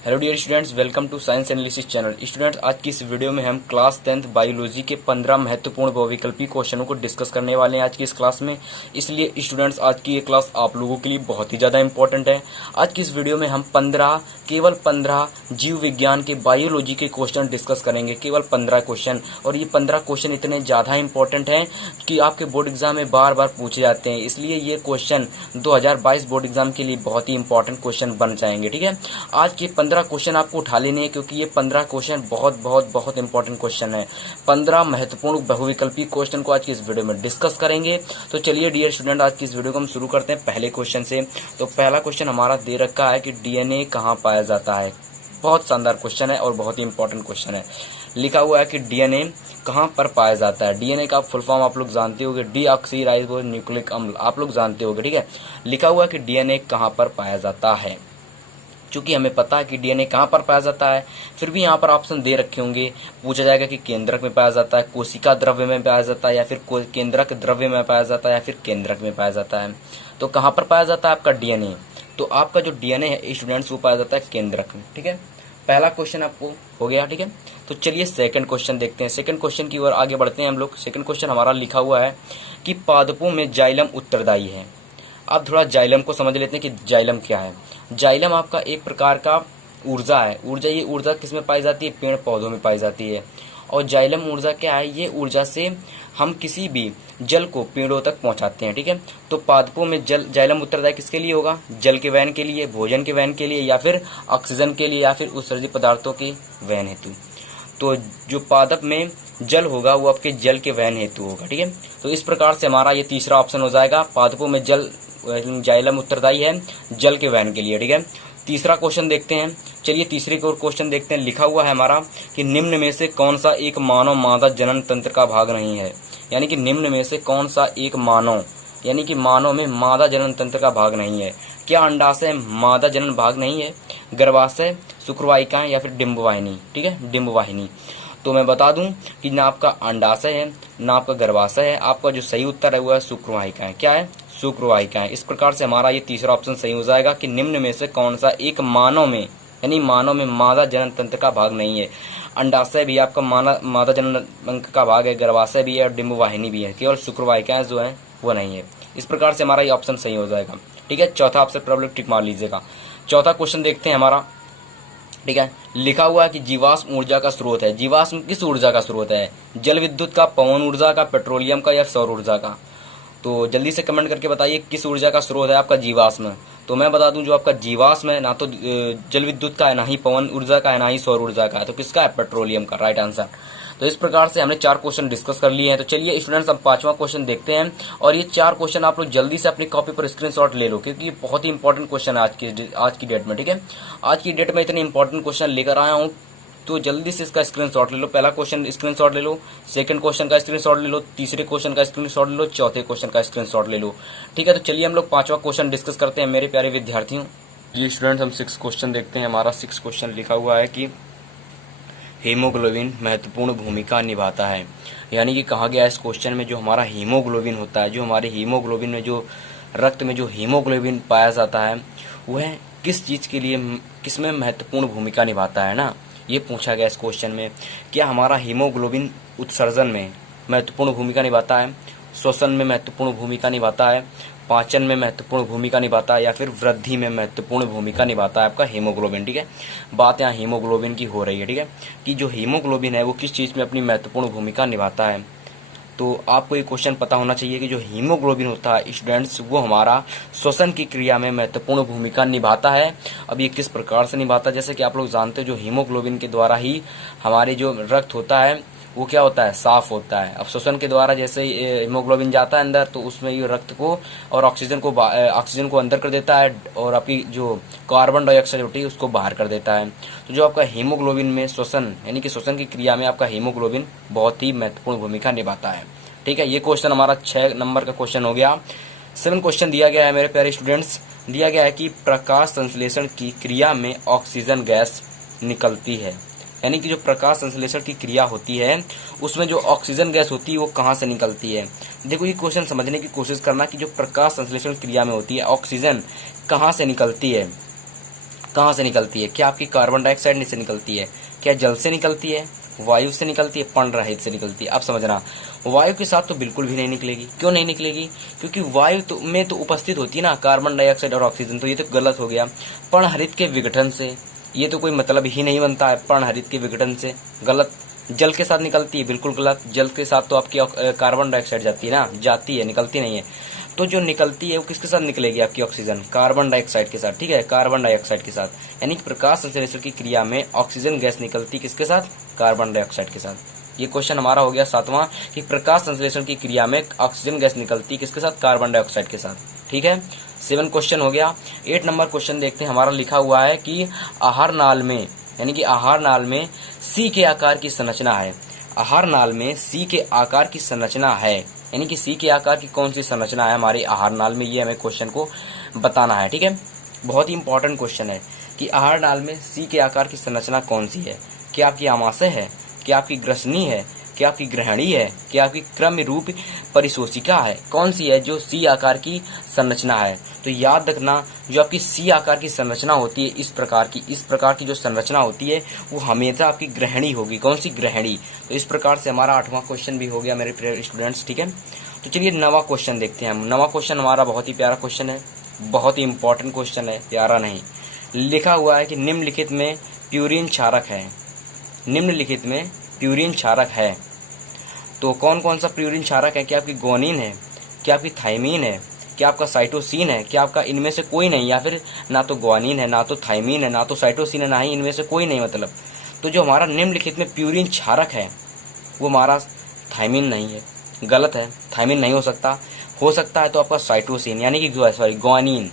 Hello dear students, welcome to science analysis channel. Students, आज की इस वीडियो में हम क्लास 10th बायोलॉजी के 15 महत्वपूर्ण बहुविकल्पी क्वेश्चनों को डिस्कस करने वाले हैं आज की इस क्लास में। इसलिए स्टूडेंट्स, आज की ये क्लास आप लोगों के लिए बहुत ही ज़्यादा इंपॉर्टेंट है। आज की इस वीडियो में हम केवल 15 जीव विज्ञान के बायोलॉजी के क्वेश्चन डिस्कस करेंगे, केवल 15 क्वेश्चन। और ये 15 क्वेश्चन इतने ज़्यादा इंपॉर्टेंट हैं कि आपके बोर्ड एग्जाम में बार बार पूछे जाते हैं। इसलिए ये क्वेश्चन 2022 बोर्ड एग्जाम के लिए बहुत ही इंपॉर्टेंट क्वेश्चन बन जाएंगे। ठीक है, आज के 15 क्वेश्चन आपको उठा लेने हैं, क्योंकि ये 15 क्वेश्चन बहुत बहुत बहुत इंपॉर्टेंट क्वेश्चन है। 15 महत्वपूर्ण बहुविकल्पी क्वेश्चन को आज की इस वीडियो में डिस्कस करेंगे। तो चलिए डियर स्टूडेंट, आज की इस वीडियो को हम शुरू करते हैं पहले क्वेश्चन से। तो पहला क्वेश्चन हमारा दे रखा है कि डीएनए कहाँ पाया जाता है। बहुत शानदार क्वेश्चन है और बहुत ही इंपॉर्टेंट क्वेश्चन है। लिखा हुआ है कि डीएनए कहाँ पर पाया जाता है। डीएनए का फुल फॉर्म आप लोग जानते होंगे, डीऑक्सीराइबो न्यूक्लिक अम्ल, आप लोग जानते होंगे। ठीक है, लिखा हुआ है कि डीएनए कहाँ पर पाया जाता है। चूंकि हमें पता है कि डीएनए कहाँ पर पाया जाता है, फिर भी यहाँ पर ऑप्शन दे रखे होंगे। पूछा जाएगा कि केंद्रक में पाया जाता है, कोशिका द्रव्य में पाया जाता है, या फिर केंद्रक द्रव्य में पाया जाता है, या फिर केंद्रक में पाया जाता है। तो कहाँ पर पाया जाता है आपका डीएनए? तो आपका जो डीएनए है स्टूडेंट्स, वो पाया जाता है केंद्रक में। ठीक है, पहला क्वेश्चन आपको हो गया। ठीक है, तो चलिए सेकंड क्वेश्चन देखते हैं। सेकंड क्वेश्चन की ओर आगे बढ़ते हैं हम लोग। सेकंड क्वेश्चन हमारा लिखा हुआ है कि पादपों में जाइलम उत्तरदायी है। आप थोड़ा जाइलम को समझ लेते हैं कि जाइलम क्या है। जाइलम आपका एक प्रकार का ऊर्जा है। ये ऊर्जा किस में पाई जाती है? पेड़ पौधों में पाई जाती है। और जाइलम ऊर्जा क्या है? ये ऊर्जा से हम किसी भी जल को पेड़ों तक पहुंचाते हैं। ठीक है, तो पादपों में जाइलम उत्तरदायी किसके लिए होगा? जल के वहन के लिए, भोजन के वहन के लिए, या फिर ऑक्सीजन के लिए, या फिर उत्सर्जित पदार्थों के वहन हेतु। तो जो पादप में जल होगा वो आपके जल के वहन हेतु होगा। ठीक है, तो इस प्रकार से हमारा ये तीसरा ऑप्शन हो जाएगा। पादपों में जाइलम उत्तरदायी है जल के वहन के लिए। ठीक है, तीसरा क्वेश्चन देखते हैं। चलिए तीसरे को क्वेश्चन देखते हैं। लिखा हुआ है हमारा कि निम्न में से कौन सा एक मानव मादा जनन तंत्र का भाग नहीं है। यानी कि निम्न में से कौन सा एक मानव, यानी कि मानव में मादा जनन तंत्र का भाग नहीं है। क्या अंडाशय मादा जनन भाग नहीं है, गर्भाशय, शुक्रवाहिकाएं, या फिर डिंबवाहिनी? ठीक है, डिंबवाहिनी। तो मैं बता दूं कि ना आपका अंडाशय है ना आपका गर्भाशय है। आपका जो सही उत्तर है वो है शुक्रवाहिकाएं। क्या है? शुक्रवाहिकाएं। इस प्रकार से हमारा ये तीसरा ऑप्शन सही हो जाएगा कि निम्न में से कौन सा एक मानव में, यानी मानव में मादा जनन तंत्र का भाग नहीं है। अंडाशय भी आपका मादा जनन तंत्र का भाग है, गर्भाशय भी है और डिंबवाहिनी भी है। केवल शुक्रवाहिकाएं जो है वो नहीं है। इस प्रकार से हमारा ये ऑप्शन सही हो जाएगा। ठीक है, चौथा ऑप्शन पर आप लोग टिक मार लीजिएगा। चौथा क्वेश्चन देखते हैं हमारा। ठीक है, लिखा हुआ है कि जीवाश्म ऊर्जा का स्रोत है। जीवाश्म किस ऊर्जा का स्रोत है? जल विद्युत का, पवन ऊर्जा का, पेट्रोलियम का, या सौर ऊर्जा का? तो जल्दी से कमेंट करके बताइए किस ऊर्जा का स्रोत है आपका जीवाश्म। तो मैं बता दूं, जो आपका जीवाश्म है ना तो जल विद्युत का है, ना ही पवन ऊर्जा का है, ना ही सौर ऊर्जा का है। तो किसका है? पेट्रोलियम का, राइट आंसर। तो इस प्रकार से हमने 4 क्वेश्चन डिस्कस कर लिए हैं। तो चलिए स्टूडेंट्स, अब 5वां क्वेश्चन देखते हैं। और ये 4 क्वेश्चन आप लोग जल्दी से अपनी कॉपी पर स्क्रीनशॉट ले लो, क्योंकि ये बहुत ही इंपॉर्टेंट क्वेश्चन है आज की डेट में। ठीक है, आज की डेट में इतने इंपॉर्टेंट क्वेश्चन लेकर आया हूँ, तो जल्दी से इसका स्क्रीनशॉट ले लो। पहला क्वेश्चन स्क्रीनशॉट ले लो, सेकंड क्वेश्चन का स्क्रीनशॉट ले लो, तीसरे क्वेश्चन का स्क्रीनशॉट ले लो, चौथे क्वेश्चन का स्क्रीनशॉट ले लो। ठीक है, तो चलिए हम लोग 5वां क्वेश्चन डिस्कस करते हैं मेरे प्यारे विद्यार्थियों। जी स्टूडेंट्स, हम 6 क्वेश्चन देखते हैं। हमारा 6 क्वेश्चन लिखा हुआ है कि हीमोग्लोबिन महत्वपूर्ण भूमिका निभाता है। यानी कि कहा गया है इस क्वेश्चन में, जो हमारा हीमोग्लोबिन होता है, जो हमारे हीमोग्लोबिन में, जो रक्त में जो हीमोग्लोबिन पाया जाता है, वह किस चीज के लिए, किसमें महत्वपूर्ण भूमिका निभाता है ना, ये पूछा गया इस क्वेश्चन में। क्या हमारा हीमोग्लोबिन उत्सर्जन में महत्वपूर्ण भूमिका निभाता है, श्वसन में महत्वपूर्ण भूमिका निभाता है, पाचन में महत्वपूर्ण भूमिका निभाता है, या फिर वृद्धि में महत्वपूर्ण भूमिका निभाता है आपका हीमोग्लोबिन? ठीक है, बात यहाँ हीमोग्लोबिन की हो रही है। ठीक है, कि जो हीमोग्लोबिन है वो किस चीज़ में अपनी महत्वपूर्ण भूमिका निभाता है। तो आपको ये क्वेश्चन पता होना चाहिए कि जो हीमोग्लोबिन होता है स्टूडेंट्स, वो हमारा श्वसन की क्रिया में महत्वपूर्ण भूमिका निभाता है। अब ये किस प्रकार से निभाता है? जैसे कि आप लोग जानते हो, जो हीमोग्लोबिन के द्वारा ही हमारे जो रक्त होता है वो क्या होता है? साफ होता है। अब श्वसन के द्वारा जैसे हीमोग्लोबिन जाता है अंदर, तो उसमें ये रक्त को और ऑक्सीजन को अंदर कर देता है, और आपकी जो कार्बन डाइऑक्साइड होती है उसको बाहर कर देता है। तो जो आपका हीमोग्लोबिन में श्वसन, यानी कि श्वसन की क्रिया में आपका हीमोग्लोबिन बहुत ही महत्वपूर्ण भूमिका निभाता है। ठीक है, ये क्वेश्चन हमारा 6 नंबर का क्वेश्चन हो गया। 7 क्वेश्चन दिया गया है मेरे प्यारे स्टूडेंट्स। दिया गया है कि प्रकाश संश्लेषण की क्रिया में ऑक्सीजन गैस निकलती है। यानी कि जो प्रकाश संश्लेषण की क्रिया होती है उसमें जो ऑक्सीजन गैस होती है वो कहाँ से निकलती है। देखो, ये क्वेश्चन समझने की कोशिश करना कि जो प्रकाश संश्लेषण क्रिया में होती है ऑक्सीजन कहाँ से निकलती है। कहाँ से निकलती है? क्या आपकी कार्बन डाइऑक्साइड से निकलती है? क्या जल से निकलती है? वायु से निकलती है? पर्णरहित से निकलती है? अब समझना, वायु के साथ तो बिल्कुल भी नहीं निकलेगी। क्यों नहीं निकलेगी? क्योंकि वायु तो में तो उपस्थित होती है ना कार्बन डाइऑक्साइड और ऑक्सीजन, तो ये तो गलत हो गया। पर्णहरित के विघटन से, ये तो कोई मतलब ही नहीं बनता है। पर्णहरित के विघटन से गलत। जल के साथ निकलती है? बिल्कुल गलत। जल के साथ तो आपकी कार्बन डाइऑक्साइड जाती है ना, जाती है, निकलती नहीं है। तो जो निकलती है वो किसके साथ निकलेगी? आपकी ऑक्सीजन, कार्बन डाइऑक्साइड के साथ। ठीक है, कार्बन डाइऑक्साइड के साथ। यानी कि प्रकाश संश्लेषण की क्रिया में ऑक्सीजन गैस निकलती किसके साथ? कार्बन डाइऑक्साइड के साथ। ये क्वेश्चन हमारा हो गया 7वां कि प्रकाश संश्लेषण की क्रिया में ऑक्सीजन गैस निकलती किसके साथ? कार्बन डाइऑक्साइड के साथ। ठीक है, 7 क्वेश्चन हो गया। 8 नंबर क्वेश्चन देखते हैं। हमारा लिखा हुआ है कि आहार नाल में, यानी कि आहार नाल में सी के आकार की संरचना है। आहार नाल में सी के आकार की संरचना है, यानी कि सी के आकार की कौन सी संरचना है हमारे आहार नाल में, ये हमें क्वेश्चन को बताना है। ठीक है, बहुत ही इंपॉर्टेंट क्वेश्चन है कि आहार नाल में सी के आकार की संरचना कौन सी है। क्या आपकी आमाशय है? क्या आपकी ग्रसनी है? क्या आपकी ग्रहणी है? क्या आपकी क्रम रूप परिशोषिका है? कौन सी है जो सी आकार की संरचना है? तो याद रखना, जो आपकी सी आकार की संरचना होती है, इस प्रकार की जो संरचना होती है वो हमेशा आपकी ग्रहणी होगी। कौन सी? ग्रहणी। तो इस प्रकार से हमारा 8वां क्वेश्चन भी हो गया मेरे प्रिय स्टूडेंट्स। ठीक है, तो चलिए 9वां क्वेश्चन देखते हैं हम। 9वां क्वेश्चन हमारा बहुत ही प्यारा क्वेश्चन है, बहुत ही इंपॉर्टेंट क्वेश्चन है, प्यारा नहीं। लिखा हुआ है कि निम्नलिखित में प्यूरिन क्षारक है। निम्नलिखित में प्यूरिन क्षारक है, तो कौन कौन सा प्यूरिन क्षारक है? क्या आपकी ग्वानिन है? क्या आपकी थाइमीन है? क्या आपका साइटोसिन है? क्या आपका इनमें से कोई नहीं? या फिर ना तो ग्वानिन है, ना तो थाइमीन है, ना तो साइटोसिन है, ना ही इनमें से कोई नहीं मतलब। तो जो हमारा निम्नलिखित में प्यूरिन क्षारक है वो हमारा थाइमीन नहीं है, गलत है। थाइमीन नहीं हो सकता है तो आपका साइटोसिन यानी कि सॉरी ग्वानिन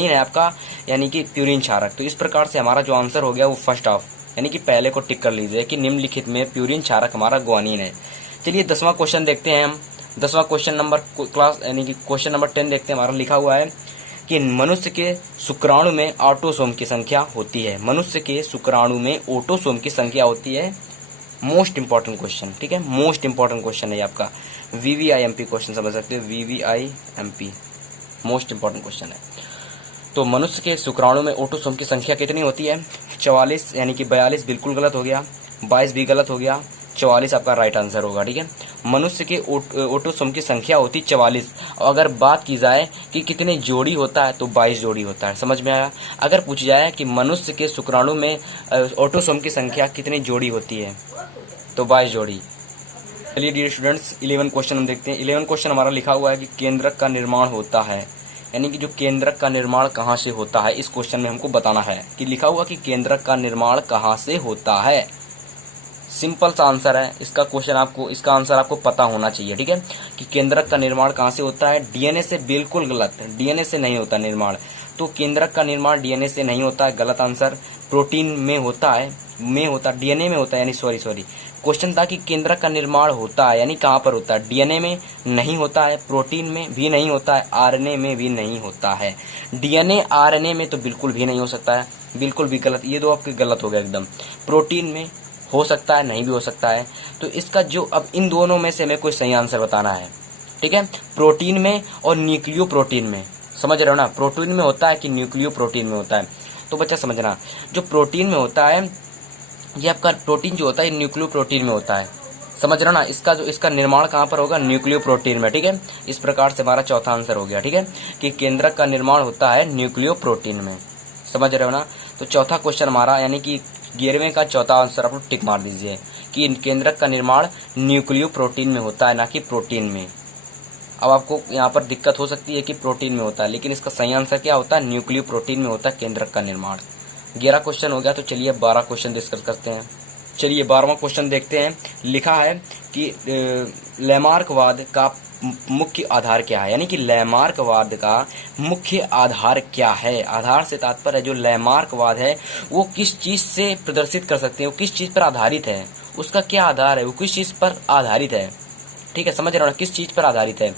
है आपका, यानी कि प्यूरिन क्षारक। तो इस प्रकार से हमारा जो आंसर हो गया वो फर्स्ट ऑफ, यानी कि पहले को टिक कर लीजिए कि निम्नलिखित में प्यूरिन क्षारक हमारा ग्वानिन है। चलिए 10वां क्वेश्चन देखते हैं हम। 10वां क्वेश्चन नंबर क्लास यानी कि क्वेश्चन नंबर 10 देखते हैं। हमारा लिखा हुआ है कि मनुष्य के शुक्राणु में ऑटोसोम की संख्या होती है। मनुष्य के शुक्राणु में ऑटोसोम की संख्या होती है। मोस्ट इंपॉर्टेंट क्वेश्चन, ठीक है, मोस्ट इंपॉर्टेंट क्वेश्चन है आपका। VVIMP क्वेश्चन समझ सकते हो, VVIMP मोस्ट इंपॉर्टेंट क्वेश्चन है। तो मनुष्य के शुक्राणु में ऑटोसोम की संख्या कितनी होती है? 44, यानी कि 42 बिल्कुल गलत हो गया, 22 भी गलत हो गया, 44 आपका राइट आंसर होगा। ठीक है, मनुष्य के ऑटोसोम की संख्या होती 44। और अगर बात की जाए कि कितने जोड़ी होता है तो 22 जोड़ी होता है। समझ में आया? अगर पूछ जाए कि मनुष्य के शुक्राणु में ऑटोसोम की संख्या कितनी जोड़ी होती है तो 22 जोड़ी। चलिए डियर स्टूडेंट्स 11 क्वेश्चन हम देखते हैं। 11 क्वेश्चन हमारा लिखा हुआ है कि केंद्रक का निर्माण होता है, यानी कि जो केंद्रक का निर्माण कहाँ से होता है, इस क्वेश्चन में हमको बताना है कि लिखा हुआ कि केंद्रक का निर्माण कहाँ से होता है। सिंपल सा आंसर है इसका क्वेश्चन, आपको इसका आंसर आपको पता होना चाहिए। ठीक है, कि केंद्रक का निर्माण कहाँ से होता है? डीएनए से। बिल्कुल गलत, डीएनए से नहीं होता निर्माण। तो केंद्रक का निर्माण डीएनए से नहीं होता है, गलत आंसर। प्रोटीन में होता है, डीएनए में होता है, यानी सॉरी क्वेश्चन था कि केंद्रक का निर्माण होता है यानी कहाँ पर होता है? डीएनए में नहीं होता है, प्रोटीन में भी नहीं होता है, आरएनए में भी नहीं होता है। डीएनए आरएनए में तो बिल्कुल भी नहीं हो सकता है, बिल्कुल भी गलत। ये दो आपके गलत हो गया एकदम। प्रोटीन में हो सकता है, नहीं भी हो सकता है। तो इसका जो अब इन दोनों में से हमें कोई सही आंसर बताना है। ठीक है, प्रोटीन में और न्यूक्लियो प्रोटीन में, समझ रहे हो ना? प्रोटीन में होता है कि न्यूक्लियो प्रोटीन में होता है? तो बच्चा समझना, जो प्रोटीन में होता है ये आपका प्रोटीन जो होता है न्यूक्लियो प्रोटीन में होता है। समझ रहे हो ना? इसका निर्माण कहाँ पर होगा? न्यूक्लियो प्रोटीन में। ठीक है, इस प्रकार से हमारा चौथा आंसर हो गया। ठीक है, कि केंद्रक का निर्माण होता है न्यूक्लियो प्रोटीन में। समझ रहे हो ना? तो चौथा क्वेश्चन हमारा यानी कि 11वें का चौथा आंसर आप लोग टिक मार दीजिए कि केंद्रक का निर्माण न्यूक्लियो प्रोटीन में होता है, ना कि प्रोटीन में। अब आपको यहाँ पर दिक्कत हो सकती है कि प्रोटीन में होता है, लेकिन इसका सही आंसर क्या होता है? न्यूक्लियो प्रोटीन में होता है केंद्रक का निर्माण। 11 क्वेश्चन हो गया, तो चलिए 12 क्वेश्चन डिस्कस करते हैं। चलिए 12वां क्वेश्चन देखते हैं। लिखा है कि लैमार्कवाद का मुख्य आधार क्या है, यानी कि लैमार्कवाद का मुख्य आधार क्या है। आधार से तात्पर्य जो लैमार्कवाद है वो किस चीज से प्रदर्शित कर सकते हैं, वो किस चीज पर आधारित है, उसका क्या आधार है, वो किस चीज पर आधारित है। ठीक है, समझ रहे हो ना? किस चीज पर आधारित है।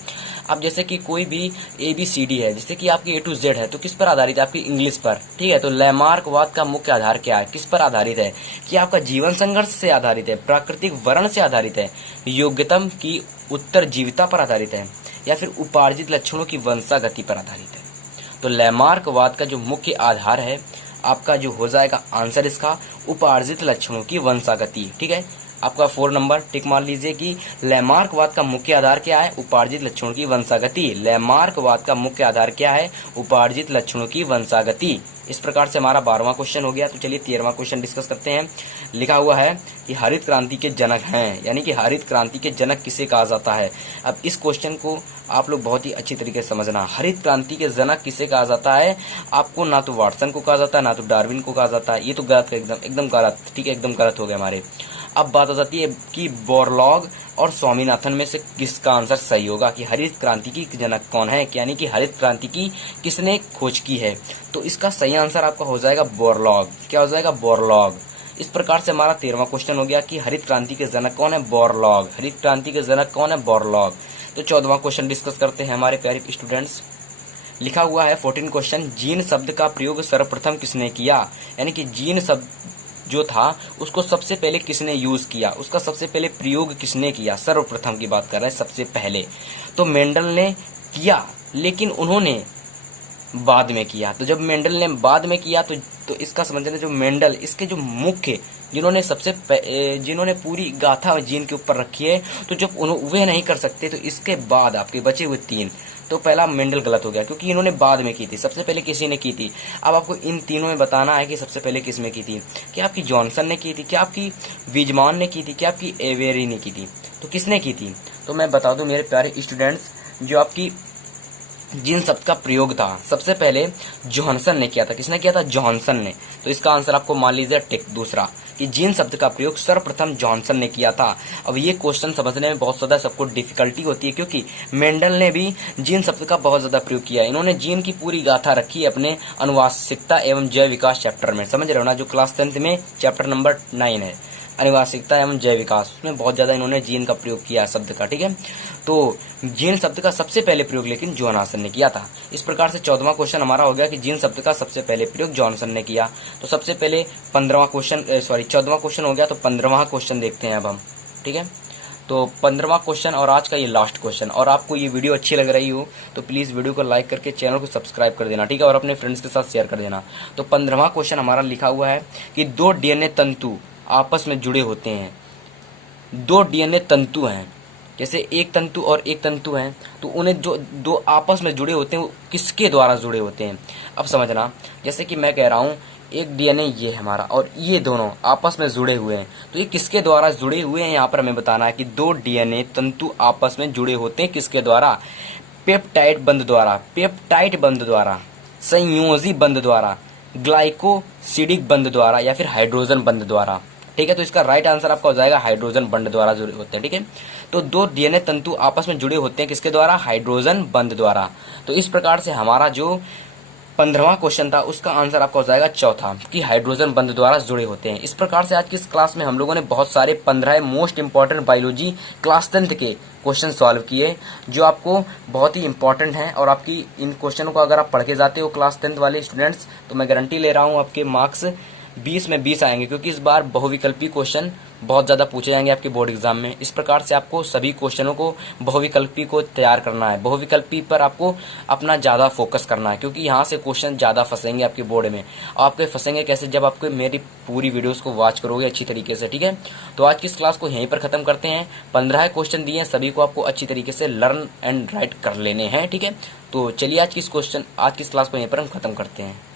अब जैसे कि कोई भी ABCD है, जैसे कि आपकी A to Z है, तो किस पर आधारित है? आपकी इंग्लिश पर। ठीक है, तो लैमार्कवाद का मुख्य आधार क्या है, किस पर आधारित है? कि आपका जीवन संघर्ष से आधारित है, प्राकृतिक वर्ण से आधारित है, योग्यतम की उत्तरजीविता पर आधारित है, या फिर उपार्जित लक्षणों की वंशागति पर आधारित है। तो लैमार्कवाद का जो मुख्य आधार है आपका जो हो जाएगा आंसर इसका उपार्जित लक्षणों की वंशागति। ठीक है, आपका 4 नंबर टिक मार लीजिए कि लैमार्कवाद का मुख्य आधार क्या है? उपार्जित लक्षणों की वंशागति। लैमार्कवाद का मुख्य आधार क्या है? उपार्जित लक्षणों की वंशागति। इस प्रकार से हमारा 12वां क्वेश्चन हो गया। तो चलिए 13वां क्वेश्चन डिस्कस करते हैं। लिखा हुआ है कि हरित क्रांति के जनक हैं, यानी कि हरित क्रांति के जनक किसे कहा जाता है? अब इस क्वेश्चन को आप लोग बहुत ही अच्छी तरीके से समझना। हरित क्रांति के जनक किसे कहा जाता है? आपको ना तो वाटसन को कहा जाता है, ना तो डार्विन को कहा जाता है। ये तो गलत है, एकदम गलत। ठीक है, एकदम गलत हो गया हमारे। अब बात हो जाती है कि बोरलॉग और स्वामीनाथन में से किसका आंसर सही होगा, कि हरित क्रांति की जनक कौन है, यानी कि हरित क्रांति की किसने खोज की है? तो इसका सही आंसर आपका हो जाएगा बोरलॉग। क्या हो जाएगा? बोरलॉग। इस प्रकार से हमारा 13वां क्वेश्चन हो गया कि हरित क्रांति के जनक कौन है? बोरलॉग। हरित क्रांति के जनक कौन है? बोरलॉग। तो 14वां क्वेश्चन डिस्कस करते हैं हमारे प्यारे स्टूडेंट्स। लिखा हुआ है 14 क्वेश्चन, जीन शब्द का प्रयोग सर्वप्रथम किसने किया? यानी कि जीन शब्द जो था उसको सबसे पहले किसने यूज किया, उसका सबसे पहले प्रयोग किसने किया? सर्वप्रथम की बात कर रहे हैं, सबसे पहले। तो मेंडल ने किया, लेकिन उन्होंने बाद में किया। तो जब मेंडल ने बाद में किया तो इसका समझना, जो मेंडल इसके जो मुख्य जिन्होंने पूरी गाथा जीन के ऊपर रखी है, तो जब वे नहीं कर सकते तो इसके बाद आपके बचे हुए 3, तो पहला मेंडल गलत हो गया क्योंकि इन्होंने बाद में की थी, सबसे पहले किसी ने की थी। अब आपको इन तीनों में बताना है कि सबसे पहले किस में की थी। क्या आपकी जॉनसन ने की थी, क्या आपकी वीजमान ने की थी, क्या आपकी एवेरी ने की थी? तो किसने की थी? तो मैं बता दूं मेरे प्यारे स्टूडेंट्स, जो आपकी जीन शब्द का प्रयोग था सबसे पहले जोहानसन ने किया था। किसने किया था? जोहानसन ने। तो इसका आंसर आपको मान लीजिए टिक दूसरा, कि जीन शब्द का प्रयोग सर्वप्रथम जॉनसन ने किया था। अब ये क्वेश्चन समझने में बहुत ज्यादा सबको डिफिकल्टी होती है, क्योंकि मेंडल ने भी जीन शब्द का बहुत ज्यादा प्रयोग किया। इन्होंने जीन की पूरी गाथा रखी है अपने अनुवांशिकता एवं जैव विकास चैप्टर में। समझ रहे हो ना, जो क्लास 10th में चैप्टर नंबर 9 है, अनुवांशिकता एवं जैव विकास, उसमें बहुत ज्यादा इन्होंने जीन का प्रयोग किया शब्द का। ठीक है, तो जीन शब्द का सबसे पहले प्रयोग लेकिन जोनासन ने किया था। इस प्रकार से 14वां क्वेश्चन हमारा हो गया कि जीन शब्द का सबसे पहले प्रयोग जॉनसन ने किया। तो सबसे पहले 14वां क्वेश्चन हो गया। तो 15वां क्वेश्चन देखते हैं अब हम। ठीक है, तो 15वां क्वेश्चन और आज का ये लास्ट क्वेश्चन। और आपको ये वीडियो अच्छी लग रही हो तो प्लीज वीडियो को लाइक करके चैनल को सब्सक्राइब कर देना। ठीक है, और अपने फ्रेंड्स के साथ शेयर कर देना। तो 15वां क्वेश्चन हमारा लिखा हुआ है कि 2 डीएनए तंतु आपस में जुड़े होते हैं। 2 डीएनए तंतु हैं, जैसे एक तंतु और एक तंतु हैं, तो उन्हें जो 2 आपस में जुड़े होते हैं वो किसके द्वारा जुड़े होते हैं? अब समझना, जैसे कि मैं कह रहा हूं एक डीएनए ये हमारा और ये दोनों आपस में जुड़े हुए हैं, तो ये किसके द्वारा जुड़े हुए हैं? यहाँ पर हमें बताना है कि 2 डीएनए तंतु आपस में जुड़े होते हैं किसके द्वारा? पेप्टाइड बंध द्वारा, पेप्टाइड बंध द्वारा, संयोजी बंध द्वारा, ग्लाइकोसिडिक बंध द्वारा, या फिर हाइड्रोजन बंध द्वारा। ठीक है, तो इसका राइट आंसर आपका हो जाएगा हाइड्रोजन बंध द्वारा जुड़े होते हैं। ठीक है, तो 2 डीएनए तंतु आपस में जुड़े होते हैं किसके द्वारा? हाइड्रोजन बंध द्वारा। तो इस प्रकार से हमारा जो 15वां क्वेश्चन था उसका आंसर आपका हो जाएगा चौथा, कि हाइड्रोजन बंध द्वारा जुड़े होते हैं। इस प्रकार से आज की इस क्लास में हम लोगों ने बहुत सारे 15 most important biology class 10th के क्वेश्चन सॉल्व किए, जो आपको बहुत ही इंपॉर्टेंट हैं। और आपकी इन क्वेश्चनों को अगर आप पढ़ के जाते हो क्लास 10th वाले स्टूडेंट्स, तो मैं गारंटी ले रहा हूँ आपके मार्क्स 20 में 20 आएंगे, क्योंकि इस बार बहुविकल्पी क्वेश्चन बहुत ज़्यादा पूछे जाएंगे आपके बोर्ड एग्जाम में। इस प्रकार से आपको सभी क्वेश्चनों को बहुविकल्पी को तैयार करना है। बहुविकल्पी पर आपको अपना ज़्यादा फोकस करना है, क्योंकि यहाँ से क्वेश्चन ज़्यादा फंसेंगे आपके बोर्ड में। आपके फंसेंगे कैसे? जब आपको मेरी पूरी वीडियोस को वॉच करोगे अच्छी तरीके से। ठीक है, तो आज की इस क्लास को यहीं पर खत्म करते हैं। 15 क्वेश्चन दिए हैं, सभी को आपको अच्छी तरीके से लर्न एंड राइट कर लेने हैं। ठीक है, तो चलिए आज की इस क्लास को यहीं पर हम खत्म करते हैं।